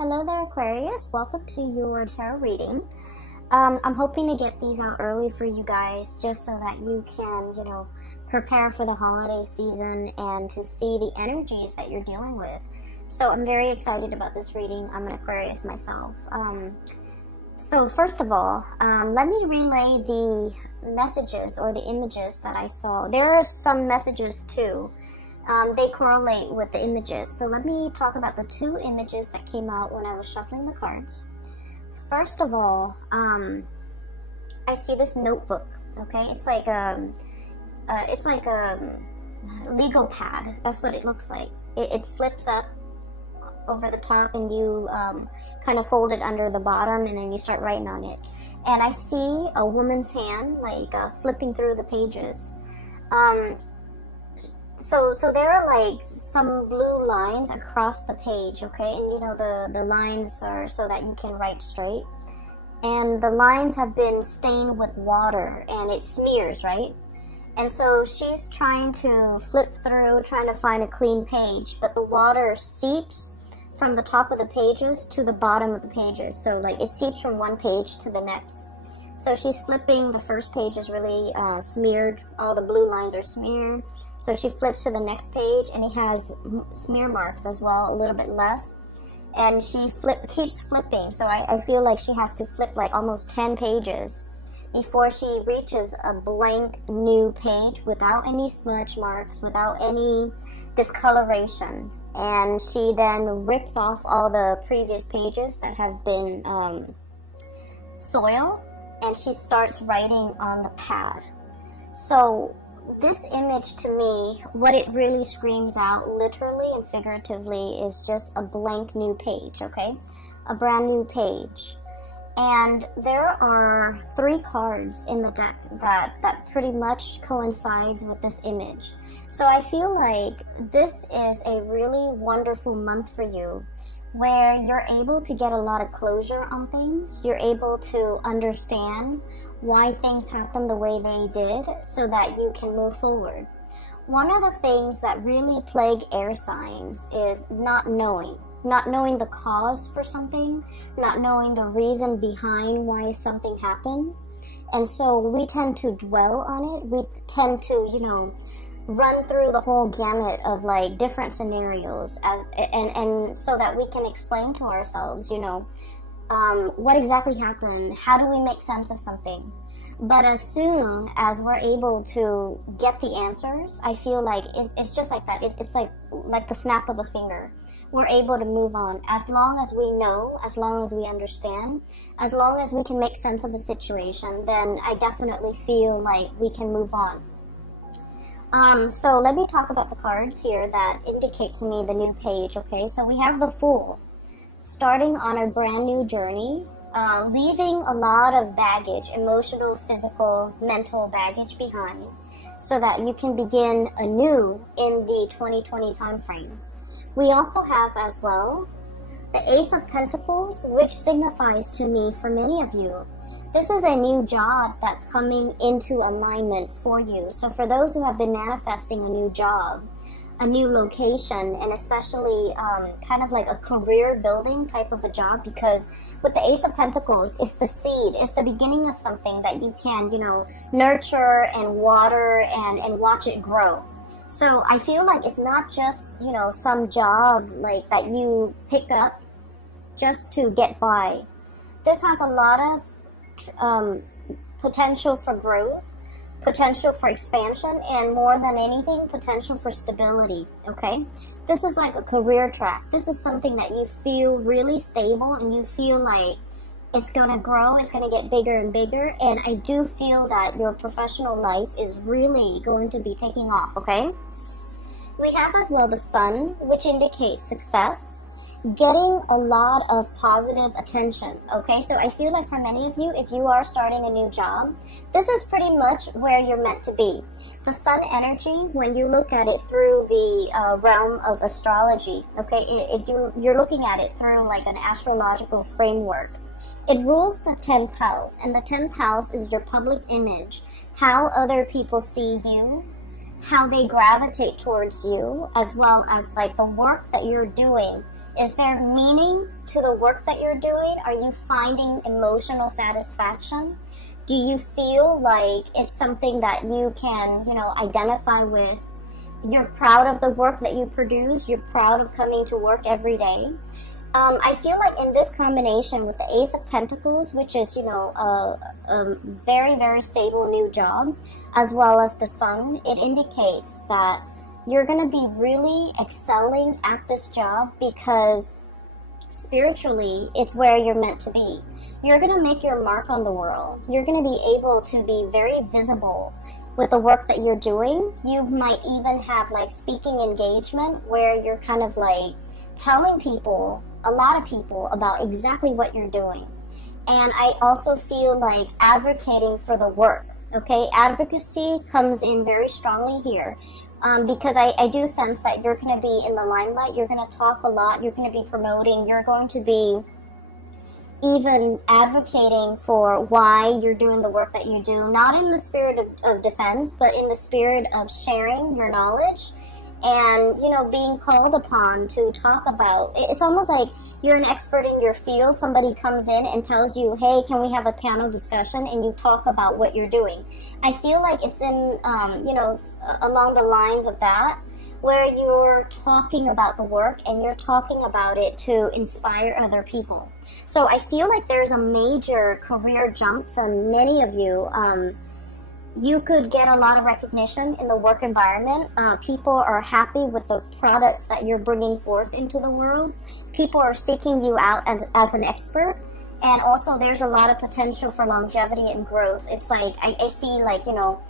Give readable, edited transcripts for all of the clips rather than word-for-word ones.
Hello there, Aquarius. Welcome to your tarot reading. I'm hoping to get these out early for you guys just so that you can, prepare for the holiday season and to see the energies that you're dealing with. So I'm very excited about this reading. I'm an Aquarius myself. So first of all, let me relay the messages or the images that I saw. There are some messages too. They correlate with the images. So let me talk about the two images that came out when I was shuffling the cards. First of all, I see this notebook. Okay, it's like a legal pad. That's what it looks like. It flips up over the top, and you kind of fold it under the bottom, and then you start writing on it. And I see a woman's hand, like flipping through the pages. So there are like some blue lines across the page, okay? And the lines are so that you can write straight. And the lines have been stained with water and it smears, right? And so she's trying to flip through, trying to find a clean page, but the water seeps from the top of the pages to the bottom of the pages. So like it seeps from one page to the next. So she's flipping, the first page is really smeared, all the blue lines are smeared. So she flips to the next page, and it has smear marks as well, a little bit less. And she keeps flipping, so I feel like she has to flip like almost 10 pages before she reaches a blank new page without any smudge marks, without any discoloration. And she then rips off all the previous pages that have been soiled, and she starts writing on the pad. So this image, to me, what it really screams out, literally and figuratively, is just a blank new page, okay? A brand new page. And there are 3 cards in the deck that pretty much coincides with this image. So I feel like this is a really wonderful month for you, where you're able to get a lot of closure on things. You're able to understand why things happen the way they did so that you can move forward. One of the things that really plague air signs is not knowing the cause for something, not knowing the reason behind why something happens. And so we tend to dwell on it. We tend to, run through the whole gamut of like different scenarios and so that we can explain to ourselves, what exactly happened, how do we make sense of something. But as soon as we're able to get the answers, I feel like it's just like that. It's like the snap of a finger. We're able to move on as long as we know, as long as we understand, as long as we can make sense of the situation. Then I definitely feel like we can move on. So let me talk about the cards here that indicate to me the new page, okay? So we have the Fool, starting on a brand new journey, leaving a lot of baggage, emotional, physical, mental baggage behind, so that you can begin anew in the 2020 time frame. We also have as well the Ace of Pentacles, which signifies to me, for many of you, this is a new job that's coming into alignment for you. So for those who have been manifesting a new job, a new location, and especially kind of like a career building type of a job, because with the Ace of Pentacles, it's the seed, it's the beginning of something that you can, nurture and water and watch it grow. So I feel like it's not just, some job like that you pick up just to get by. This has a lot of potential for growth, potential for expansion, and more than anything, potential for stability, okay? This is like a career track. This is something that you feel really stable, and you feel like it's going to grow, it's going to get bigger and bigger, and I do feel that your professional life is really going to be taking off, okay? We have as well the Sun, which indicates success, getting a lot of positive attention, okay? So I feel like for many of you, if you are starting a new job, this is pretty much where you're meant to be. The Sun energy, when you look at it through the realm of astrology, okay, if you're looking at it through like an astrological framework, it rules the 10th house, and the 10th house is your public image, how other people see you, how they gravitate towards you, as well as like the work that you're doing Is there meaning to the work that you're doing? Are you finding emotional satisfaction? Do you feel like it's something that you can, you know, identify with? You're proud of the work that you produce. You're proud of coming to work every day. I feel like in this combination with the Ace of Pentacles, which is, you know, a very, very stable new job, as well as the Sun, it indicates that you're going to be really excelling at this job because spiritually, it's where you're meant to be. You're going to make your mark on the world. You're going to be able to be very visible with the work that you're doing. You might even have like speaking engagement where you're kind of like telling people, a lot of people, about exactly what you're doing. And I also feel like advocating for the work. Okay, advocacy comes in very strongly here because I do sense that you're going to be in the limelight. You're going to talk a lot. You're going to be promoting. You're going to be even advocating for why you're doing the work that you do, not in the spirit of defense, but in the spirit of sharing your knowledge and, you know, being called upon to talk about. It's almost like you're an expert in your field. Somebody comes in and tells you, hey, can we have a panel discussion? And you talk about what you're doing. I feel like it's in, you know, along the lines of that, where you're talking about the work and you're talking about it to inspire other people. So I feel like there's a major career jump for many of you. You could get a lot of recognition in the work environment. People are happy with the products that you're bringing forth into the world. People are seeking you out as an expert. And also there's a lot of potential for longevity and growth. It's like, I see like, you know,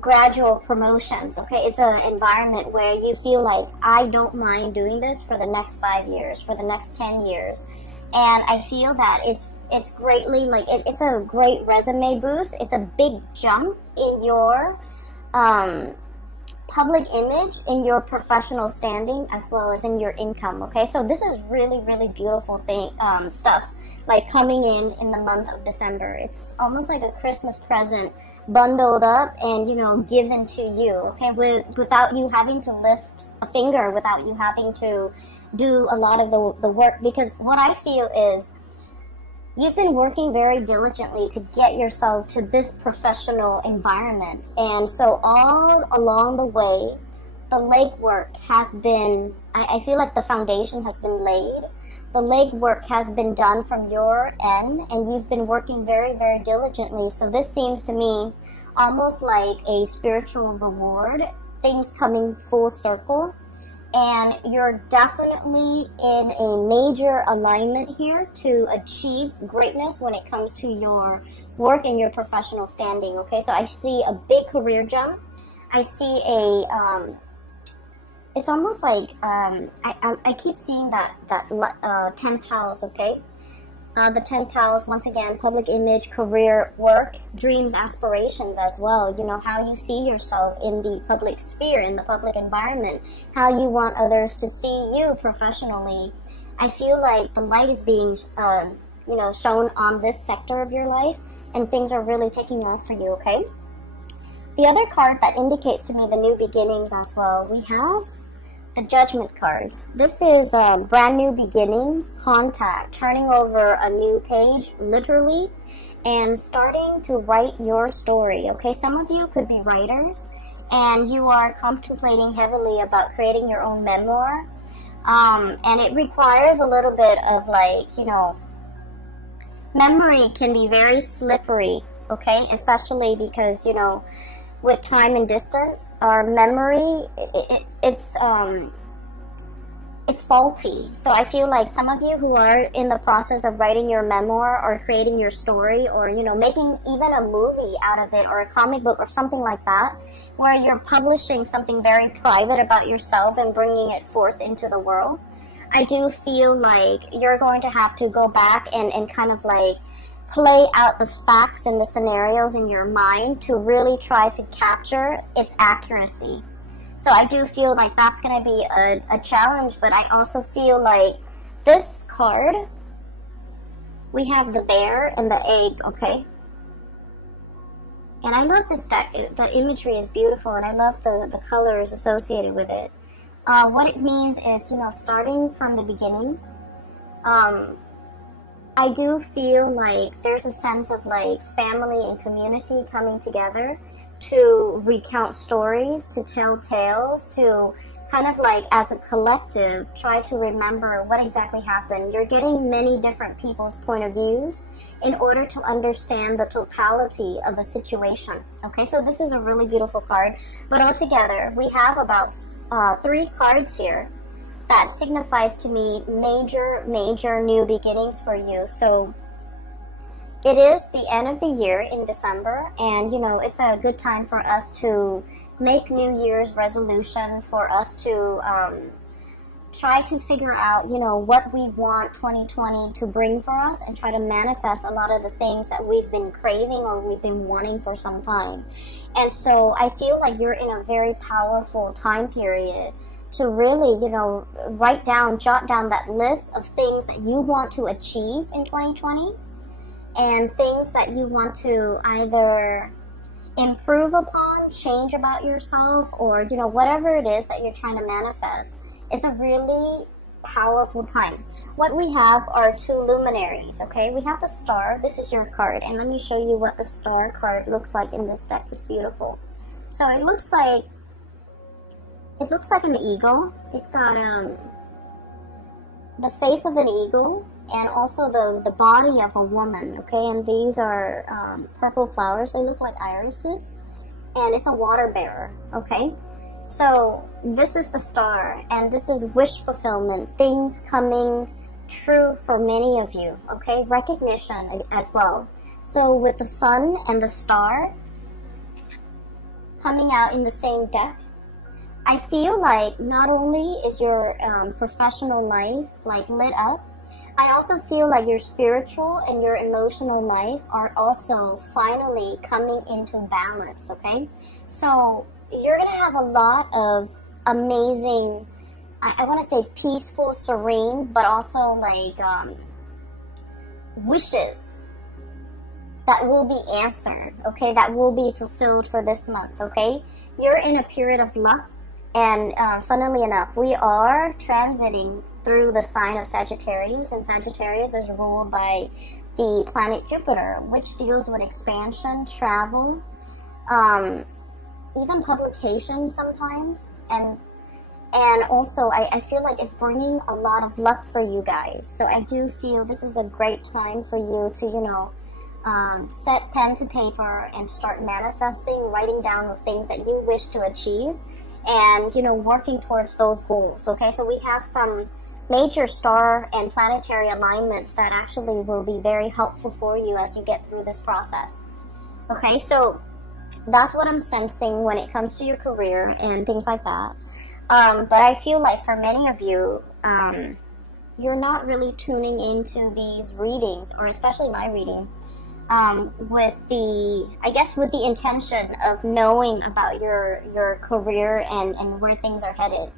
gradual promotions. Okay, it's an environment where you feel like, I don't mind doing this for the next 5 years, for the next 10 years. And I feel that it's greatly, like, it's a great resume boost. It's a big jump in your public image, in your professional standing, as well as in your income. Okay, so this is really, really beautiful stuff, like coming in the month of December. It's almost like a Christmas present bundled up and, you know, given to you, okay, without you having to lift a finger, without you having to do a lot of the work. Because what I feel is you've been working very diligently to get yourself to this professional environment. And so all along the way, the legwork has been, I feel like the foundation has been laid. The legwork has been done from your end, and you've been working very, very diligently. So this seems to me almost like a spiritual reward, things coming full circle. And you're definitely in a major alignment here to achieve greatness when it comes to your work and your professional standing. Okay, so I see a big career jump. I see a, it's almost like, I keep seeing that 10th house, okay? The 10th house, once again, public image, career, work, dreams, aspirations as well. You know, how you see yourself in the public sphere, in the public environment, how you want others to see you professionally. I feel like the light is being, you know, shown on this sector of your life, and things are really taking off for you, okay? The other card that indicates to me the new beginnings as well, we have the Judgment card. This is brand new beginnings, contact, turning over a new page, literally, and starting to write your story, okay? Some of you could be writers, and you are contemplating heavily about creating your own memoir, and it requires a little bit of, like, you know, memory can be very slippery, okay? Especially because, you know, with time and distance, our memory, it's faulty. So I feel like some of you who are in the process of writing your memoir or creating your story, or, you know, making even a movie out of it, or a comic book or something like that, where you're publishing something very private about yourself and bringing it forth into the world, I do feel like you're going to have to go back and kind of like play out the facts and the scenarios in your mind to really try to capture its accuracy. So I do feel like that's going to be a challenge, but I also feel like this card, we have the bear and the egg, okay? And I love this deck. The imagery is beautiful, and I love the colors associated with it. What it means is, you know, starting from the beginning, I do feel like there's a sense of like family and community coming together to recount stories, to tell tales, to kind of like as a collective try to remember what exactly happened. You're getting many different people's point of views in order to understand the totality of a situation. Okay, so this is a really beautiful card, but altogether we have about 3 cards here that signifies to me major new beginnings for you. So it is the end of the year in December, and you know, it's a good time for us to make New Year's resolution, for us to try to figure out, you know, what we want 2020 to bring for us, and try to manifest a lot of the things that we've been craving or we've been wanting for some time. And so I feel like you're in a very powerful time period to really, you know, jot down that list of things that you want to achieve in 2020, and things that you want to either improve upon, change about yourself, or, you know, whatever it is that you're trying to manifest. It's a really powerful time. What we have are 2 luminaries, okay? We have the star. This is your card, and let me show you what the star card looks like in this deck. It's beautiful. So it looks like an eagle. It's got the face of an eagle and also the body of a woman, okay? And these are purple flowers. They look like irises, and it's a water bearer, okay? So this is the star, and this is wish fulfillment, things coming true for many of you, okay? Recognition as well. So with the sun and the star coming out in the same deck, I feel like not only is your professional life like lit up, I also feel like your spiritual and your emotional life are also finally coming into balance, okay? So you're going to have a lot of amazing, I want to say peaceful, serene, but also like wishes that will be answered, okay? That will be fulfilled for this month, okay? You're in a period of luck. And funnily enough, we are transiting through the sign of Sagittarius, and Sagittarius is ruled by the planet Jupiter, which deals with expansion, travel, even publication sometimes, and also I feel like it's bringing a lot of luck for you guys. So I do feel this is a great time for you to, you know, set pen to paper and start manifesting, writing down the things that you wish to achieve, and, you know, working towards those goals, okay? So we have some major star and planetary alignments that actually will be very helpful for you as you get through this process, okay? So that's what I'm sensing when it comes to your career and things like that. But I feel like for many of you, you're not really tuning into these readings, or especially my reading, with the intention of knowing about your career and where things are headed.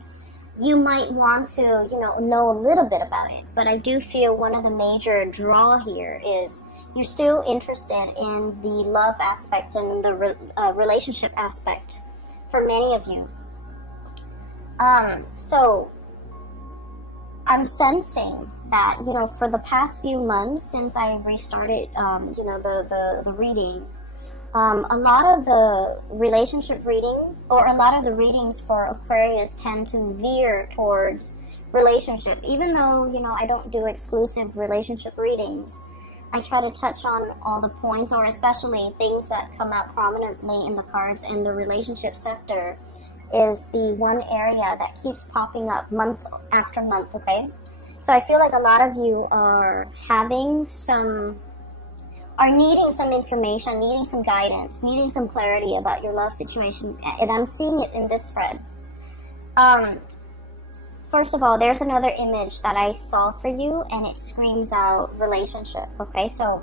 You might want to, you know a little bit about it, but I do feel one of the major draw here is you're still interested in the love aspect and the relationship aspect for many of you. So I'm sensing that, you know, for the past few months since I restarted, you know, the readings, a lot of the relationship readings, or a lot of the readings for Aquarius, tend to veer towards relationship. Even though, you know, I don't do exclusive relationship readings, I try to touch on all the points, or especially things that come out prominently in the cards, and the relationship sector is the one area that keeps popping up month after month, okay? So I feel like a lot of you are needing some information, needing some guidance, needing some clarity about your love situation, and I'm seeing it in this thread. First of all, there's another image that I saw for you, and it screams out relationship, okay? So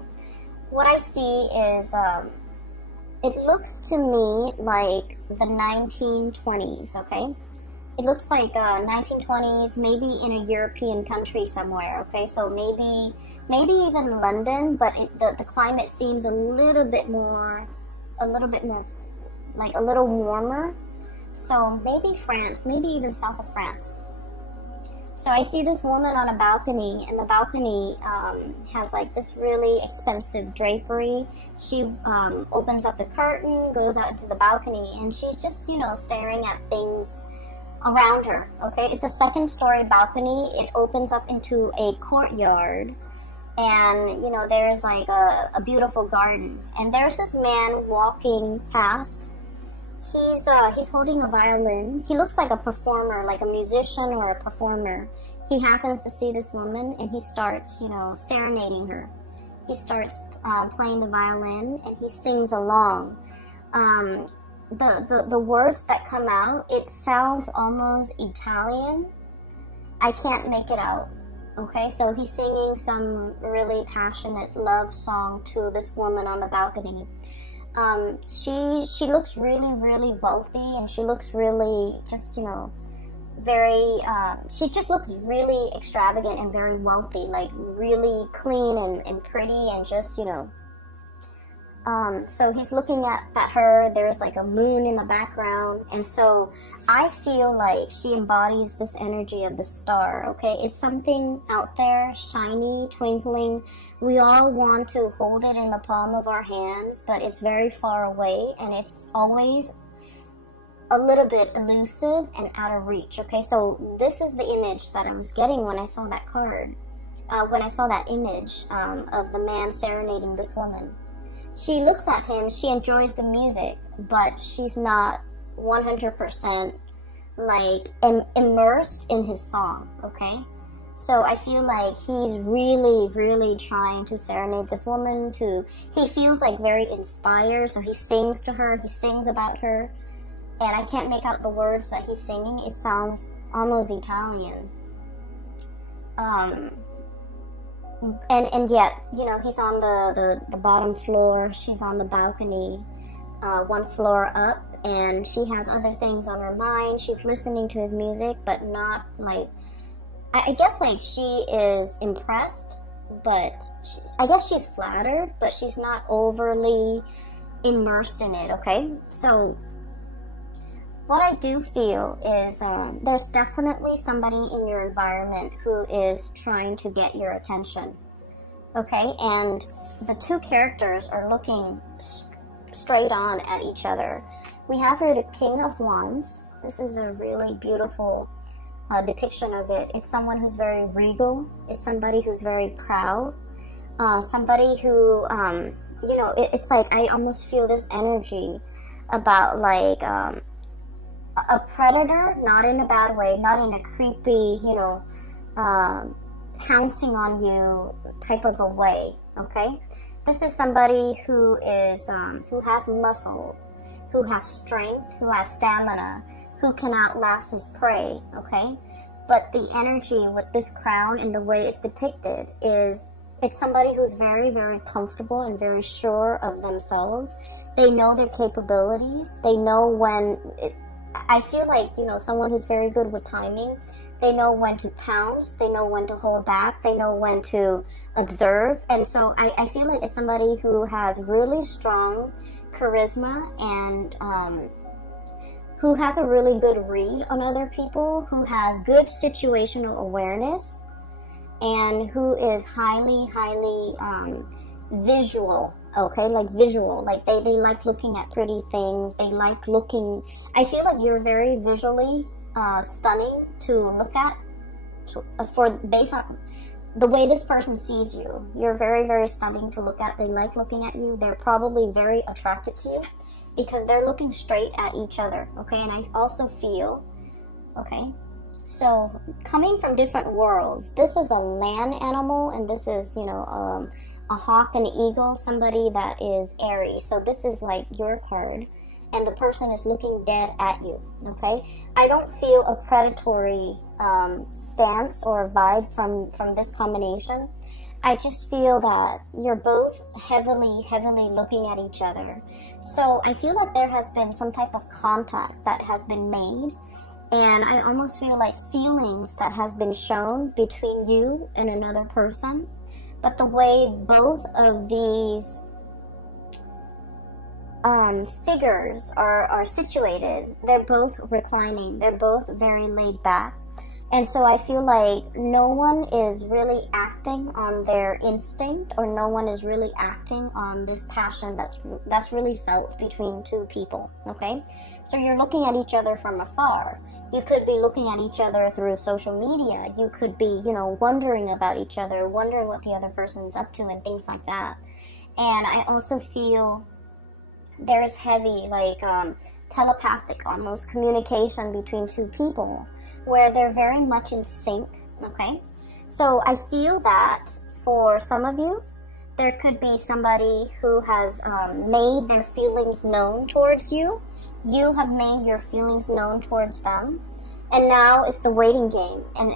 what I see is, it looks to me like the 1920s, okay? It looks like 1920s, maybe in a European country somewhere, okay? So maybe even London, but the climate seems a little bit more, like a little warmer. So maybe France, maybe even south of France. So I see this woman on a balcony, and the balcony has like this really expensive drapery. She opens up the curtain, goes out into the balcony, and she's just, you know, staring at things around her, okay? It's a second-story balcony. It opens up into a courtyard, and, you know, there's like a beautiful garden. And there's this man walking past. He's holding a violin. He looks like a performer, like a musician or a performer. He happens to see this woman, and he starts, you know, serenading her. He starts playing the violin, and he sings along. The words that come out, it sounds almost Italian. I can't make it out. Okay, so he's singing some really passionate love song to this woman on the balcony. She looks really, really wealthy, and she looks really just, you know, very, she just looks really extravagant and very wealthy, like really clean and pretty, and just, you know, so he's looking at her. There's like a moon in the background, and so I feel like she embodies this energy of the star, okay? It's something out there, shiny, twinkling. We all want to hold it in the palm of our hands, but it's very far away, and it's always a little bit elusive and out of reach, okay? So this is the image that I was getting when I saw that card, when I saw that image of the man serenading this woman. She looks at him, she enjoys the music, but she's not 100% like immersed in his song, okay? So I feel like he's really, really trying to serenade this woman. He feels like very inspired, so he sings to her, he sings about her, and I can't make out the words that he's singing. It sounds almost Italian. And yet, you know, he's on the bottom floor, she's on the balcony, one floor up, and she has other things on her mind. She's listening to his music, but not like, I guess like she is impressed, but I guess she's flattered, but she's not overly immersed in it, okay? So what I do feel is there's definitely somebody in your environment who is trying to get your attention, okay? And the two characters are looking straight on at each other. We have here the King of Wands. This is a really beautiful depiction of it. It's someone who's very regal. It's somebody who's very proud. Somebody who, you know, it's like I almost feel this energy about like a predator, not in a bad way, not in a creepy, you know, pouncing on you type of a way, okay? This is somebody who is, who has muscles, who has strength, who has stamina, who can outlast his prey, okay? But the energy with this crown and the way it's depicted is, it's somebody who's very, very comfortable and very sure of themselves. They know their capabilities. They know when, I feel like, you know, someone who's very good with timing. They know when to pounce. They know when to hold back. They know when to observe. And so I feel like it's somebody who has really strong charisma and who has a really good read on other people, who has good situational awareness, and who is highly, highly visual, okay? Like visual, like they like looking at pretty things. They like looking, I feel like you're very visually stunning to look at, based on the way this person sees you. You're very, very stunning to look at. They like looking at you. They're probably very attracted to you because they're looking straight at each other, okay? And I also feel, okay, so coming from different worlds, this is a land animal, and this is, you know, a hawk and eagle, somebody that is Aries. So this is like your card, and the person is looking dead at you, okay? I don't feel a predatory stance or vibe from this combination. I just feel that you're both heavily, heavily looking at each other. So I feel like there has been some type of contact that has been made, and I almost feel like feelings that has been shown between you and another person. But the way both of these figures are situated. They're both reclining. They're both very laid back. And so I feel like no one is really acting on their instinct, or no one is really acting on this passion that's really felt between two people, okay? So you're looking at each other from afar. You could be looking at each other through social media. You could be, you know, wondering about each other, wondering what the other person's up to and things like that. And I also feel there's heavy, like, telepathic almost communication between two people, where they're very much in sync, okay? So I feel that for some of you, there could be somebody who has made their feelings known towards you. You have made your feelings known towards them. And now it's the waiting game. And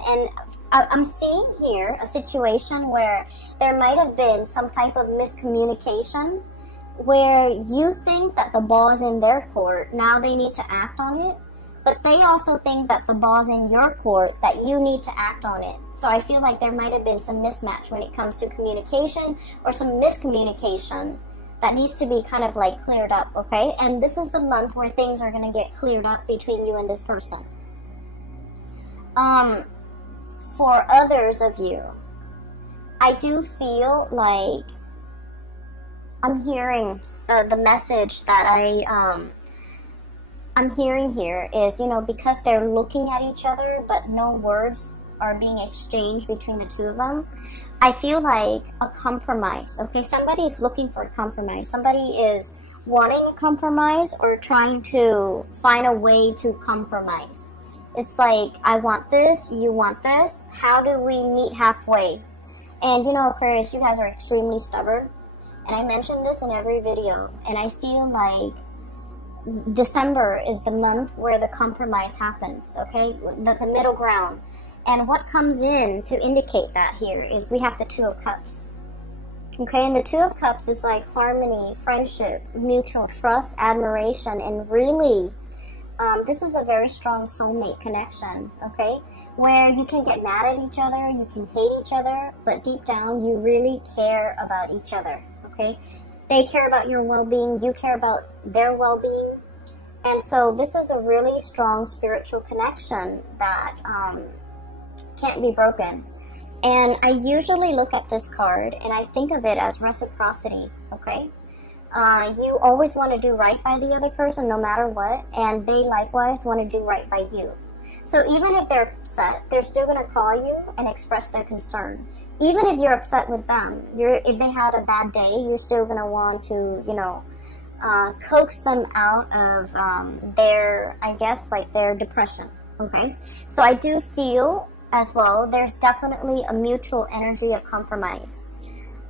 I'm seeing here a situation where there might have been some type of miscommunication, where you think that the ball is in their court. Now they need to act on it. But they also think that the ball's in your court, that you need to act on it. So I feel like there might have been some mismatch when it comes to communication, or some miscommunication that needs to be kind of like cleared up, okay? And this is the month where things are going to get cleared up between you and this person. For others of you, I do feel like I'm hearing the message that I'm hearing here is, you know, because they're looking at each other, but no words are being exchanged between the two of them, I feel like a compromise, okay? Somebody's looking for a compromise. Somebody is wanting a compromise, or trying to find a way to compromise. It's like, I want this, you want this. How do we meet halfway? And, you know, Aquarius, you guys are extremely stubborn. And I mention this in every video. And I feel like December is the month where the compromise happens, okay? The middle ground. And what comes in to indicate that here is we have the Two of Cups. Okay, and the Two of Cups is like harmony, friendship, mutual trust, admiration, and really, this is a very strong soulmate connection, okay? Where you can get mad at each other, you can hate each other, but deep down, you really care about each other, okay? They care about your well-being, you care about their well-being. And so this is a really strong spiritual connection that can't be broken. And I usually look at this card and I think of it as reciprocity, okay? You always want to do right by the other person no matter what, and they likewise want to do right by you. So even if they're upset, they're still going to call you and express their concern. Even if you're upset with them, if they had a bad day, you're still going to want to, you know, coax them out of their, I guess, like their depression, okay? So I do feel as well, there's definitely a mutual energy of compromise.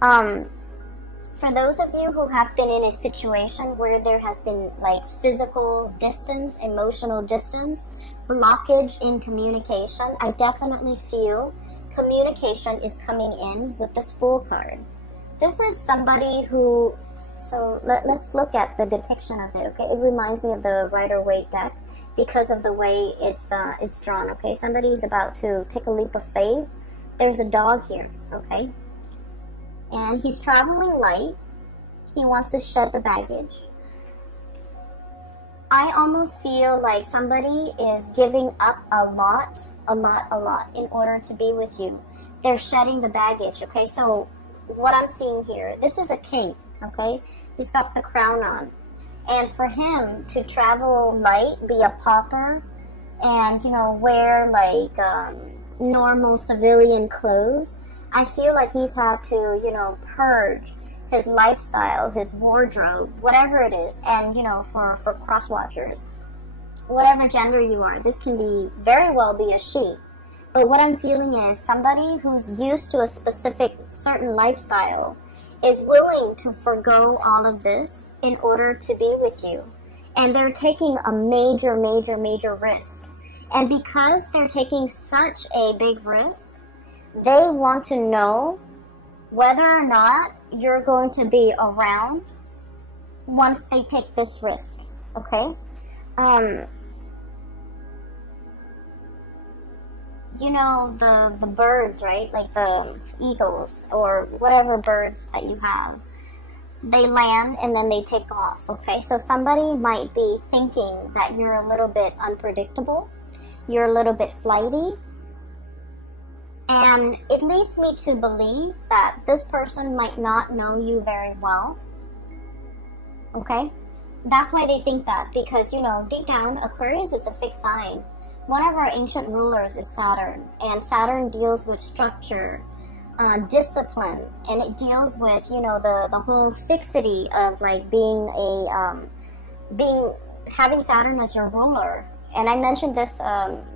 For those of you who have been in a situation where there has been like physical distance, emotional distance, blockage in communication, I definitely feel communication is coming in with this Fool card. This is somebody who, so let's look at the depiction of it, okay? It reminds me of the Rider-Waite deck because of the way it's drawn, okay? Somebody is about to take a leap of faith. There's a dog here, okay? And he's traveling light. He wants to shed the baggage. I almost feel like somebody is giving up a lot in order to be with you. They're shedding the baggage, okay? So what I'm seeing here, this is a king, okay? He's got the crown on. And for him to travel light, be a pauper, and, you know, wear like normal civilian clothes, I feel like he's had to, you know, purge his lifestyle, his wardrobe, whatever it is. And, you know, for cross-watchers, whatever gender you are, this can be very well be a she. But what I'm feeling is somebody who's used to a specific certain lifestyle is willing to forgo all of this in order to be with you. And they're taking a major risk. And because they're taking such a big risk, they want to know whether or not you're going to be around once they take this risk, okay? You know, the birds, right? Like the eagles or whatever birds that you have. they land and then they take off, okay? So somebody might be thinking that you're a little bit unpredictable, you're a little bit flighty, and it leads me to believe that this person might not know you very well, okay? That's why they think that, because, you know, deep down, Aquarius is a fixed sign. One of our ancient rulers is Saturn, and Saturn deals with structure, discipline, and it deals with, you know, the whole fixity of like having Saturn as your ruler. And I mentioned this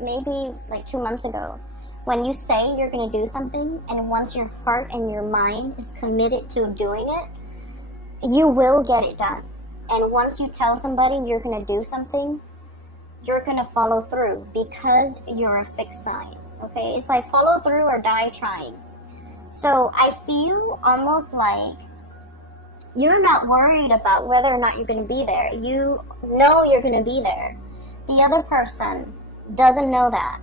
maybe like 2 months ago. When you say you're going to do something, and once your heart and your mind is committed to doing it, you will get it done. And once you tell somebody you're going to do something, you're going to follow through, because you're a fixed sign, okay? It's like follow through or die trying. So I feel almost like you're not worried about whether or not you're going to be there. You know you're going to be there. The other person doesn't know that.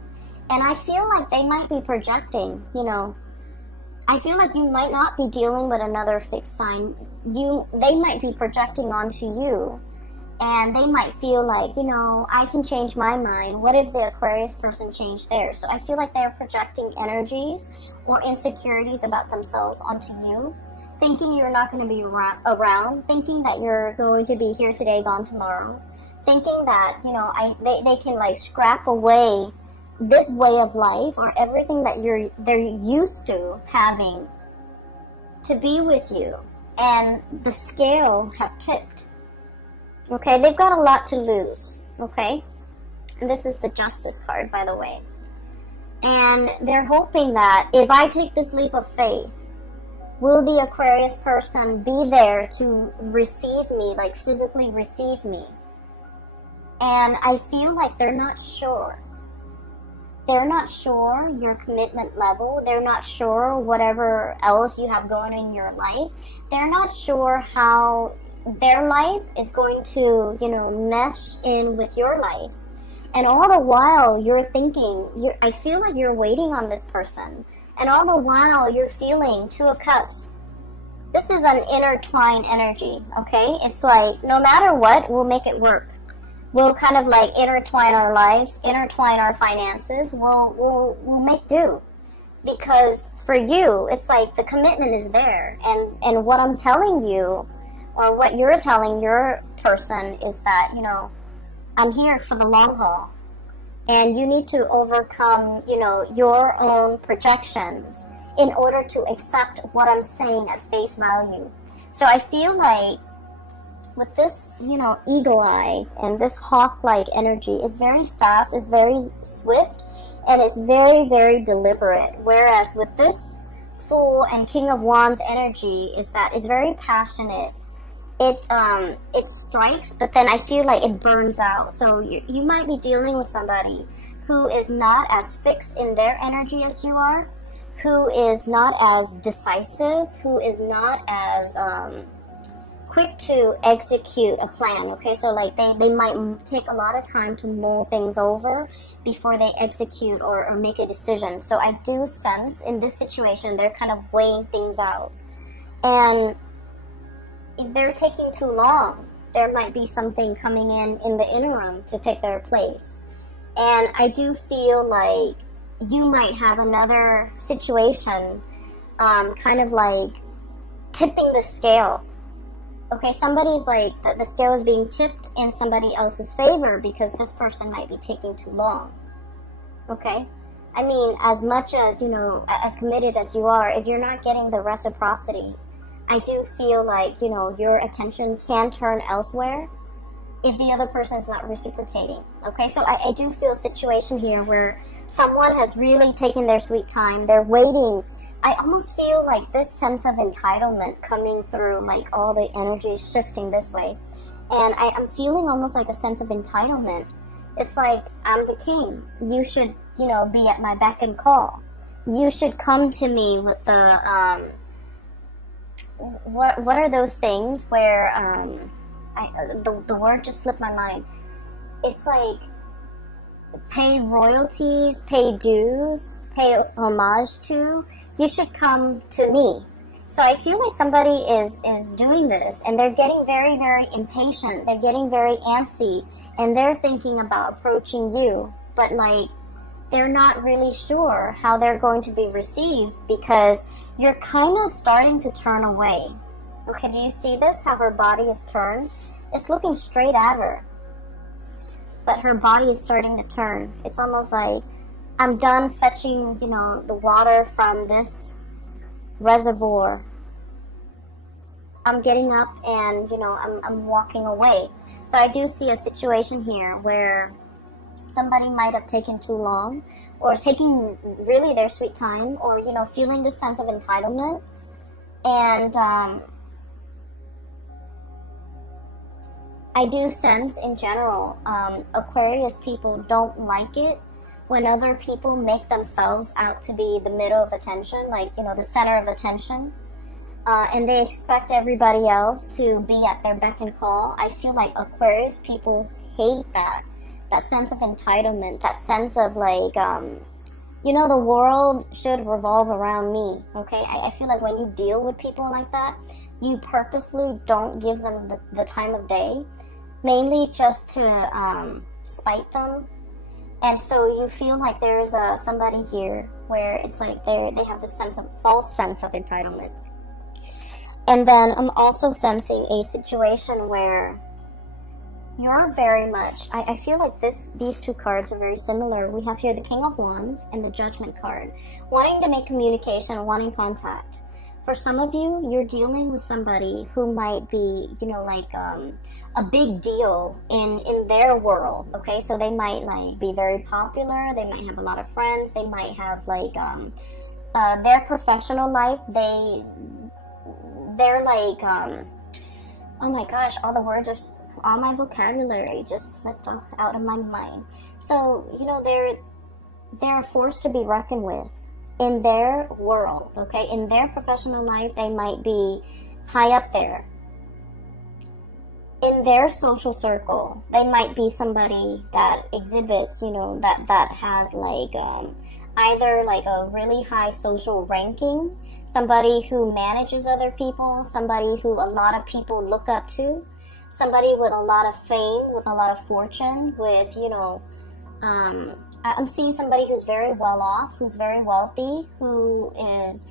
And I feel like they might be projecting, you know. I feel like you might not be dealing with another fixed sign. They might be projecting onto you. And they might feel like, you know, I can change my mind. What if the Aquarius person changed theirs? So I feel like they're projecting energies or insecurities about themselves onto you, thinking you're not going to be around, thinking that you're going to be here today, gone tomorrow, thinking that, you know, they can like scrap away this way of life or everything that they're used to having to be with you. And the scale have tipped. Okay, they've got a lot to lose. Okay, and this is the Justice card, by the way. And they're hoping that if I take this leap of faith, will the Aquarius person be there to receive me, like physically receive me? And I feel like they're not sure. They're not sure your commitment level. They're not sure whatever else you have going in your life. They're not sure how their life is going to, you know, mesh in with your life. And all the while you're thinking, I feel like you're waiting on this person. And all the while you're feeling Two of Cups. This is an intertwined energy, okay? It's like, no matter what, we'll make it work. We'll kind of like intertwine our lives, intertwine our finances. We'll make do. Because for you, it's like the commitment is there. And what I'm telling you, or what you're telling your person, is that, you know, I'm here for the long haul. And you need to overcome, you know, your own projections in order to accept what I'm saying at face value. So I feel like with this, you know, eagle eye and this hawk-like energy is very fast, is very swift, and it's very, very deliberate. Whereas with this Fool and King of Wands energy is that it's very passionate. It strikes, but then I feel like it burns out. So you might be dealing with somebody who is not as fixed in their energy as you are, who is not as decisive, who is not as quick to execute a plan, okay? So like they might take a lot of time to mull things over before they execute or make a decision. So I do sense in this situation they're kind of weighing things out. And if they're taking too long, there might be something coming in the interim to take their place. And I do feel like you might have another situation kind of like tipping the scale. Okay, somebody's like, the scale is being tipped in somebody else's favor because this person might be taking too long. Okay? I mean, as much as, you know, as committed as you are, if you're not getting the reciprocity, I do feel like, you know, your attention can turn elsewhere if the other person is not reciprocating. Okay, so I do feel a situation here where someone has really taken their sweet time. They're waiting. I almost feel like this sense of entitlement coming through, like all the energy is shifting this way. And I'm feeling almost like a sense of entitlement. It's like, I'm the king. You should, you know, be at my beck and call. You should come to me with the, what are those things where, the word just slipped my mind. It's like, pay royalties, pay dues, pay homage to. You should come to me. So I feel like somebody is doing this, and they're getting very, very impatient. They're getting very antsy, and they're thinking about approaching you, but like they're not really sure how they're going to be received because you're kind of starting to turn away. Okay, do you see this? How her body is turned? It's looking straight at her, but her body is starting to turn. It's almost like, I'm done fetching, you know, the water from this reservoir. I'm getting up and, you know, I'm walking away. So I do see a situation here where somebody might have taken too long, or taking really their sweet time, or, you know, feeling this sense of entitlement. And I do sense in general, Aquarius people don't like it when other people make themselves out to be the middle of attention, like, you know, the center of attention, and they expect everybody else to be at their beck and call. I feel like Aquarius people hate that sense of entitlement, that sense of like, you know, the world should revolve around me, okay? I feel like when you deal with people like that, you purposely don't give them the time of day, mainly just to spite them. And so you feel like there's somebody here where it's like they have this false sense of entitlement. And then I'm also sensing a situation where you're very much, I feel like these two cards are very similar. We have here the King of Wands and the Judgment card. Wanting to make communication, wanting contact. For some of you, you're dealing with somebody who might be, you know, like a big deal in their world, okay? So they might like be very popular, they might have a lot of friends, they might have like their professional life, they're like, oh my gosh, all my vocabulary just slipped out of my mind. So, you know, they're forced to be reckoned with in their world, okay? In their professional life, they might be high up there. In their social circle, they might be somebody that exhibits, you know, that has like either like a really high social ranking, somebody who manages other people, somebody who a lot of people look up to, somebody with a lot of fame, with a lot of fortune, with, you know, I'm seeing somebody who's very well off, who's very wealthy, who is...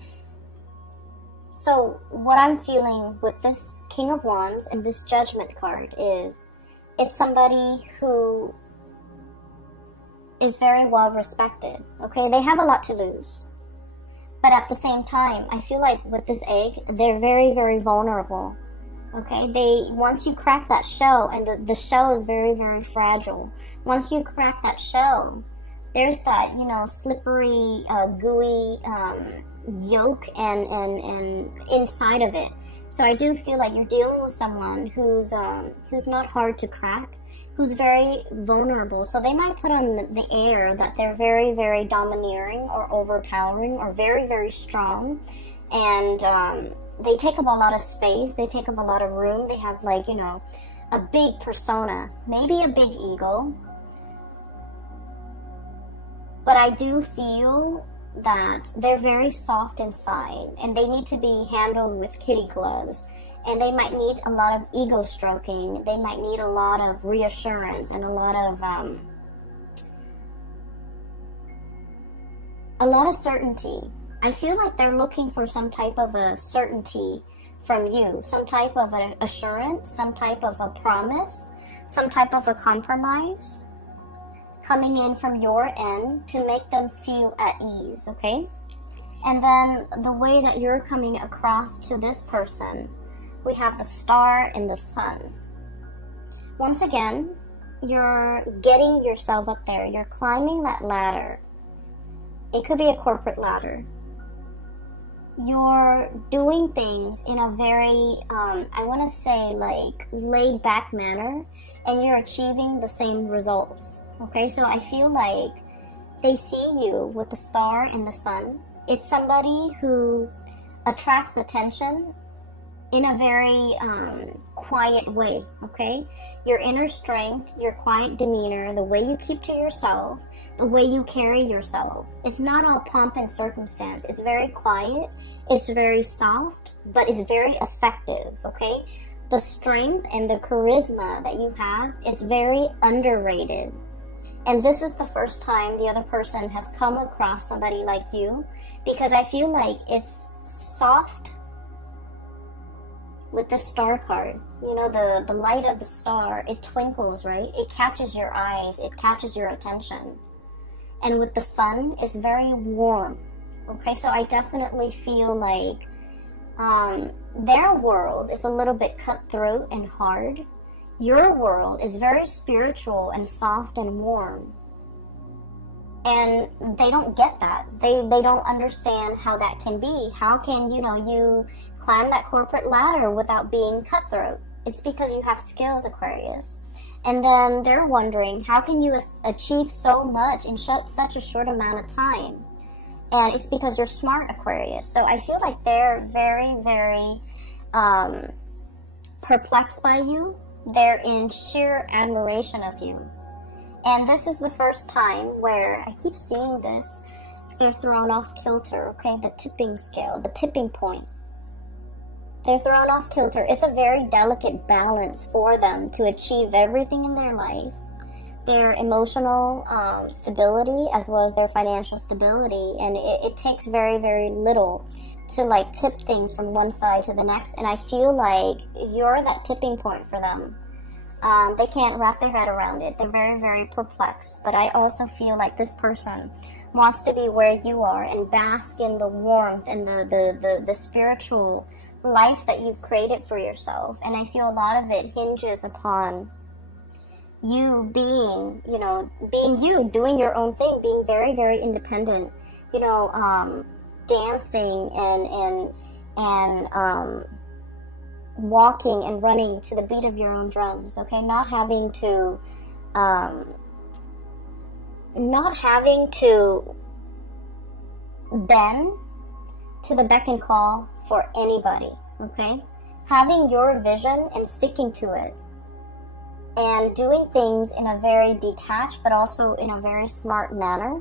So what I'm feeling with this King of Wands and this Judgment card is, it's somebody who is very well respected, okay? They have a lot to lose. But at the same time, I feel like with this egg, they're very, very vulnerable, okay? Once you crack that shell, and the shell is very, very fragile. Once you crack that shell, there's that, you know, slippery, gooey yolk and inside of it. So I do feel like you're dealing with someone who's not hard to crack, who's very vulnerable. So they might put on the air that they're very, very domineering or overpowering or very, very strong. And they take up a lot of space. They take up a lot of room. They have, like, you know, a big persona, maybe a big ego. But I do feel that they're very soft inside, and they need to be handled with kitty gloves, and they might need a lot of ego stroking. They might need a lot of reassurance and a lot of certainty. I feel like they're looking for some type of a certainty from you, some type of an assurance, some type of a promise, some type of a compromise coming in from your end to make them feel at ease, okay? And then the way that you're coming across to this person, we have the Star and the Sun. Once again, you're getting yourself up there. You're climbing that ladder. It could be a corporate ladder. You're doing things in a very, I want to say, like, laid-back manner, and you're achieving the same results. Okay, so I feel like they see you with the Star and the Sun. It's somebody who attracts attention in a very quiet way, okay? Your inner strength, your quiet demeanor, the way you keep to yourself, the way you carry yourself. It's not all pomp and circumstance. It's very quiet, it's very soft, but it's very effective, okay? The strength and the charisma that you have, it's very underrated. And this is the first time the other person has come across somebody like you, because I feel like it's soft with the star card. You know, the light of the star, it twinkles, right? It catches your eyes, it catches your attention. And with the sun, it's very warm. Okay, so I definitely feel like their world is a little bit cutthroat and hard. Your world is very spiritual and soft and warm. And they don't get that. They don't understand how that can be. How can, you climb that corporate ladder without being cutthroat? It's because you have skills, Aquarius. And then they're wondering, how can you achieve so much in such a short amount of time? And it's because you're smart, Aquarius. So I feel like they're very, very perplexed by you. They're in sheer admiration of you. And this is the first time where I keep seeing this. They're thrown off kilter, okay? The tipping scale, the tipping point. They're thrown off kilter. It's a very delicate balance for them to achieve everything in their life. Their emotional stability as well as their financial stability. And it takes very, very little to like tip things from one side to the next. And I feel like you're that tipping point for them. They can't wrap their head around it. They're very, very perplexed. But I also feel like this person wants to be where you are and bask in the warmth and the spiritual life that you've created for yourself. And I feel a lot of it hinges upon you being, being you, doing your own thing, being very, very independent, dancing and walking and running to the beat of your own drums, okay? Not having to bend to the beck and call for anybody, okay? Having your vision and sticking to it and doing things in a very detached but also in a very smart manner.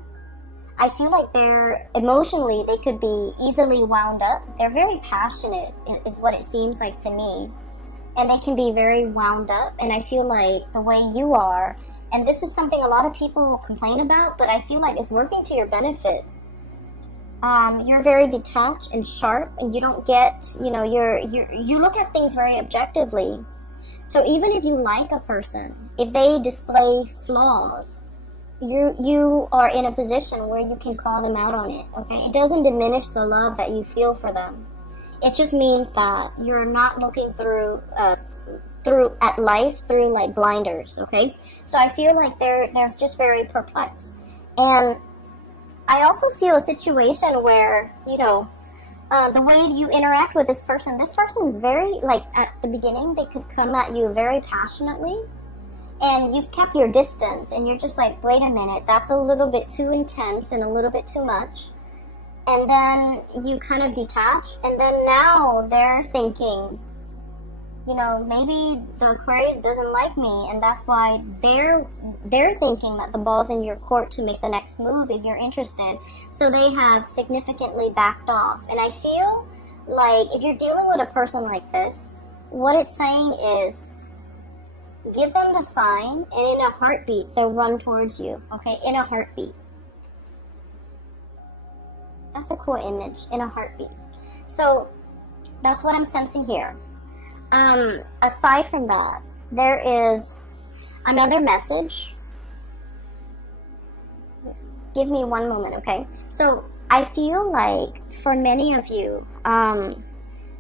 I feel like they're emotionally, they could be easily wound up. They're very passionate is what it seems like to me. And they can be very wound up. And I feel like the way you are, and this is something a lot of people complain about, but I feel like it's working to your benefit. You're very detached and sharp, and you don't get, you look at things very objectively. So even if you like a person, if they display flaws, you are in a position where you can call them out on it, okay? It doesn't diminish the love that you feel for them. It just means that you're not looking through at life through like blinders, okay? So I feel like they're just very perplexed. And I also feel a situation where, the way you interact with this person is very, like, at the beginning, they could come at you very passionately. And you've kept your distance, and you're just like, wait a minute, that's a little bit too intense and a little bit too much. And then you kind of detach, and then now they're thinking, maybe the Aquarius doesn't like me, and that's why they're thinking that the ball's in your court to make the next move if you're interested. So they have significantly backed off. And I feel like if you're dealing with a person like this, what it's saying is, give them the sign, and in a heartbeat, they'll run towards you, okay? In a heartbeat. That's a cool image, in a heartbeat. So, that's what I'm sensing here. Aside from that, there is another message. Give me one moment, okay? So, I feel like, for many of you,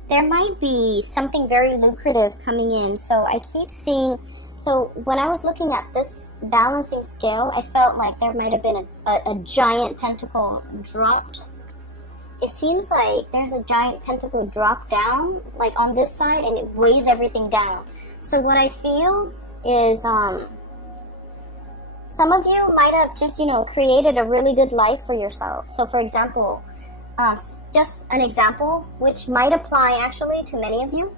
there might be something very lucrative coming in. So I keep seeing, so when I was looking at this balancing scale, I felt like there might have been a giant pentacle dropped. It seems like there's a giant pentacle dropped down, like on this side, and it weighs everything down. So what I feel is, some of you might have just, created a really good life for yourself. So for example, just an example, which might apply actually to many of you.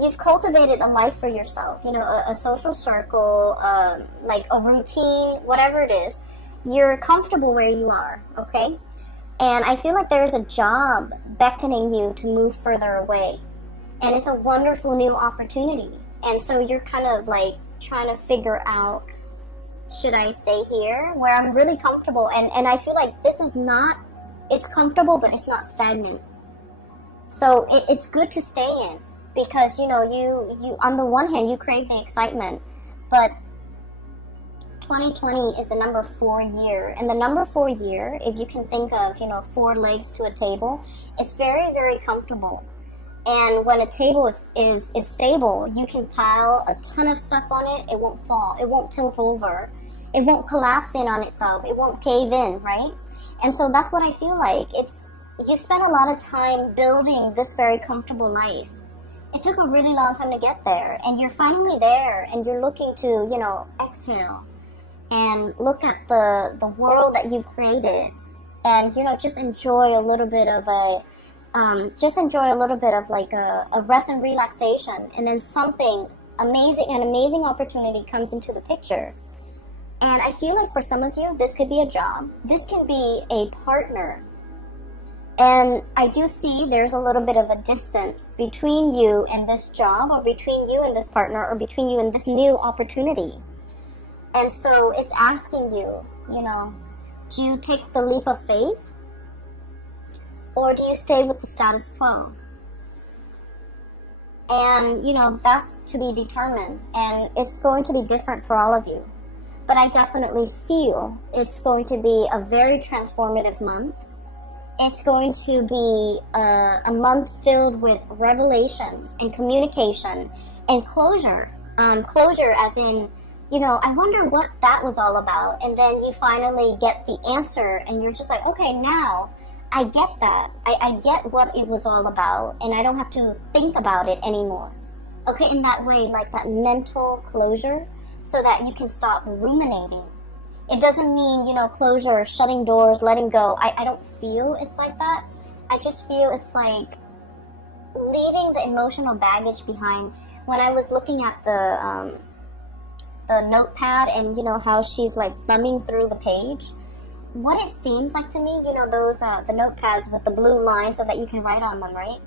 You've cultivated a life for yourself, a social circle, like a routine, whatever it is. You're comfortable where you are, okay? And I feel like there's a job beckoning you to move further away. And it's a wonderful new opportunity. And so you're kind of like trying to figure out, should I stay here where I'm really comfortable? And I feel like this is not, it's comfortable, but it's not stagnant. So it's good to stay in because, you know, you on the one hand, you crave the excitement, but 2020 is the number 4 year. And the number 4 year, if you can think of, you know, 4 legs to a table, it's very, very comfortable. And when a table is stable, you can pile a ton of stuff on it. It won't fall. It won't tilt over. It won't collapse in on itself. It won't cave in, right? And so that's what I feel like. You spend a lot of time building this very comfortable life. It took a really long time to get there. And you're finally there. And you're looking to, you know, exhale. And look at the world that you've created. And, you know, just enjoy a little bit of like a rest and relaxation, and then something amazing, an amazing opportunity comes into the picture. And I feel like for some of you, this could be a job. This can be a partner. And I do see there's a little bit of a distance between you and this job, or between you and this partner, or between you and this new opportunity. And so it's asking you, you know, do you take the leap of faith? Or do you stay with the status quo? And, you know, that's to be determined. And it's going to be different for all of you. But I definitely feel it's going to be a very transformative month. It's going to be a month filled with revelations and communication and closure. Closure as in, you know, I wonder what that was all about. And then you finally get the answer and you're just like, okay, now I get that. I get what it was all about, and I don't have to think about it anymore. Okay, in that way, like that mental closure, so that you can stop ruminating. It doesn't mean, you know, closure, shutting doors, letting go. I don't feel it's like that. I just feel it's like leaving the emotional baggage behind. When I was looking at the notepad and, you know, how she's like thumbing through the page, what it seems like to me, you know, those the notepads with the blue line so that you can write on them, right?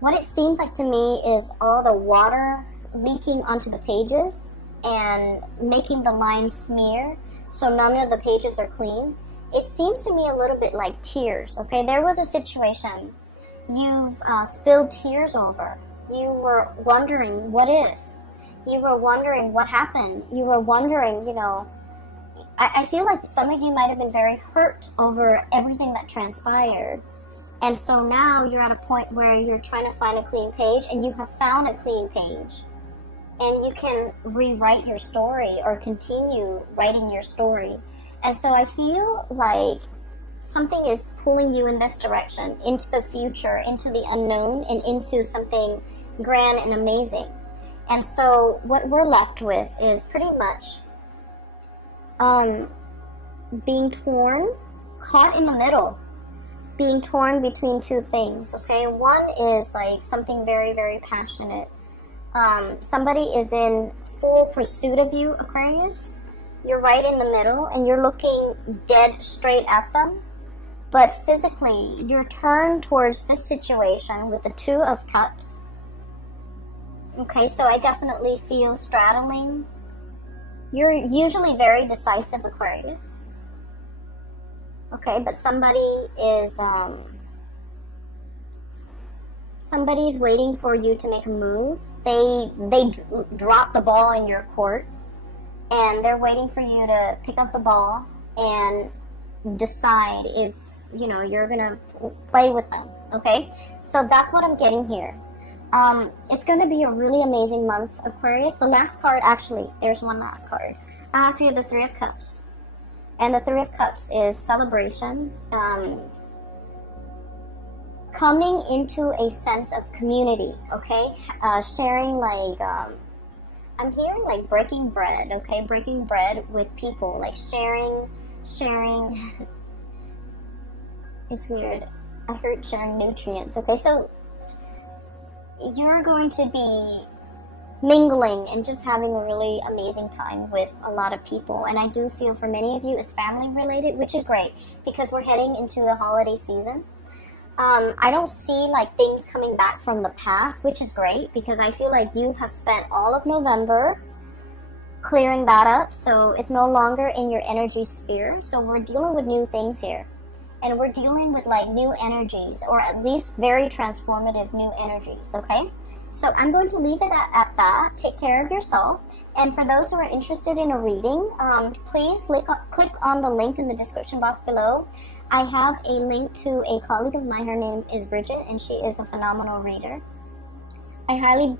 What it seems like to me is all the water leaking onto the pages and making the lines smear so none of the pages are clean. It seems to me a little bit like tears, okay? There was a situation you've spilled tears over. You were wondering, what if? You were wondering what happened. You were wondering, you know, I feel like some of you might have been very hurt over everything that transpired. And so now you're at a point where you're trying to find a clean page, and you have found a clean page. And you can rewrite your story or continue writing your story. And so I feel like something is pulling you in this direction, into the future, into the unknown, and into something grand and amazing. And so what we're left with is pretty much being torn, caught in the middle, being torn between two things, okay? One is like something very, very passionate. Somebody is in full pursuit of you, Aquarius. You're right in the middle and you're looking dead straight at them. But physically, you're turned towards this situation with the Two of Cups. Okay, so I definitely feel straddling. You're usually very decisive, Aquarius. Okay, but somebody is, somebody's waiting for you to make a move. They drop the ball in your court, and they're waiting for you to pick up the ball and decide if, you know, you're gonna play with them. Okay, so that's what I'm getting here. It's going to be a really amazing month, Aquarius. The last card, actually, there's one last card. For you, the Three of Cups. And the Three of Cups is celebration. Coming into a sense of community, okay? Sharing, like, I'm hearing, like, breaking bread, okay? Breaking bread with people, like, sharing. It's weird. I heard sharing nutrients, okay? So you're going to be mingling and just having a really amazing time with a lot of people. And I do feel for many of you it's family related, which is great because we're heading into the holiday season. I don't see like things coming back from the past, which is great because I feel like you have spent all of November clearing that up, so it's no longer in your energy sphere. So we're dealing with new things here, and we're dealing with like new energies, or at least very transformative new energies. Okay, so I'm going to leave it at that. Take care of yourself, and for those who are interested in a reading, please click on the link in the description box below. I have a link to a colleague of mine. Her name is Bridget, and she is a phenomenal reader. I highly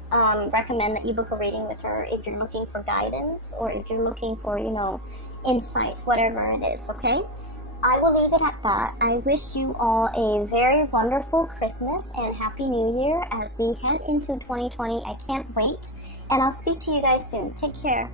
recommend that you book a reading with her if you're looking for guidance, or if you're looking for, you know, insights, whatever it is, okay? I will leave it at that. I wish you all a very wonderful Christmas and Happy New Year as we head into 2020. I can't wait, and I'll speak to you guys soon. Take care.